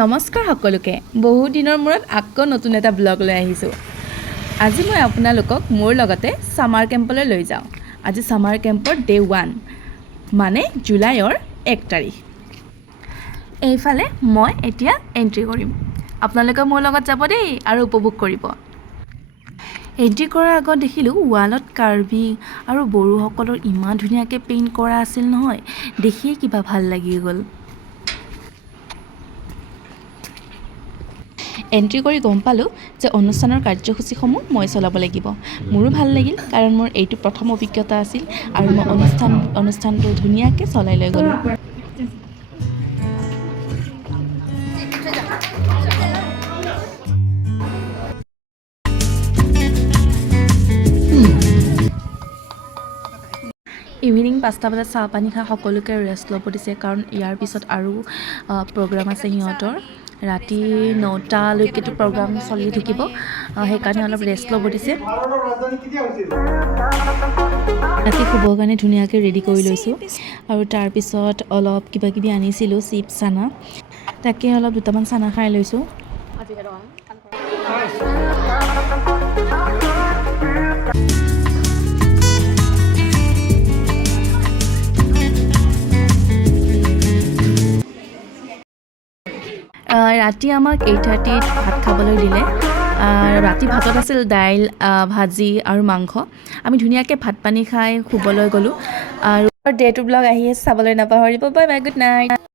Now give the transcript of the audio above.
নমস্কাৰ সকলোকে বহু দিনৰ মূৰত আকৌ নতুন এটা ব্লগ লৈ আহিছোঁ। আজি মই আপোনালোকক মোৰ লগতে সামাৰ কেম্পলৈ লৈ যাওঁ। আজি সামাৰ কেম্পৰ ডে 1 মানে জুলাইৰ 1 তাৰিখ। এইফালে মই এতিয়া এন্ট্ৰি কৰিম, আপোনালোকে মোৰ লগত যাব দেই আৰু উপভোগ কৰিব। এন্ট্ৰি কৰাৰ আগত দেখিলোঁ ৱালত কাৰ্বি আৰু বড়োসকলৰ ইমান ধুনীয়াকৈ পেইণ্ট কৰা আছিল নহয়, দেখিয়ে কিবা ভাল লাগি গ'ল। এন্ট্ৰি কৰি গম পালোঁ যে অনুষ্ঠানৰ কাৰ্যসূচীসমূহ মই চলাব লাগিব। মোৰো ভাল লাগিল কাৰণ মোৰ এইটো প্ৰথম অভিজ্ঞতা আছিল আৰু মই অনুষ্ঠানটো ধুনীয়াকৈ চলাই লৈ গ'লোঁ। ইভিনিং 5টা বজাত চাহ পানী খাই সকলোকে ৰেষ্ট ল'ব দিছে কাৰণ ইয়াৰ পিছত আৰু প্ৰগ্ৰাম আছে সিহঁতৰ। ৰাতি 9টালৈকেতো প্ৰগ্ৰাম চলি থাকিব, সেইকাৰণে অলপ ৰেষ্ট ল'ব দিছে। ৰাতি শুবৰ কাৰণে ধুনীয়াকৈ ৰেডি কৰি লৈছোঁ আৰু তাৰপিছত অলপ কিবা কিবি আনিছিলোঁ, চিপছ চানা, তাকে অলপ দুটামান চানা খাই লৈছোঁ। ৰাতি আমাক 8:30ত ভাত খাবলৈ দিলে। ৰাতি ভাতত আছিল দাইল, ভাজি আৰু মাংস। আমি ধুনীয়াকৈ ভাত পানী খাই শুবলৈ গ'লোঁ আৰু ডে 2 ব্লগ আহি আছে, চাবলৈ নাপাহৰিব। Bye bye, good night.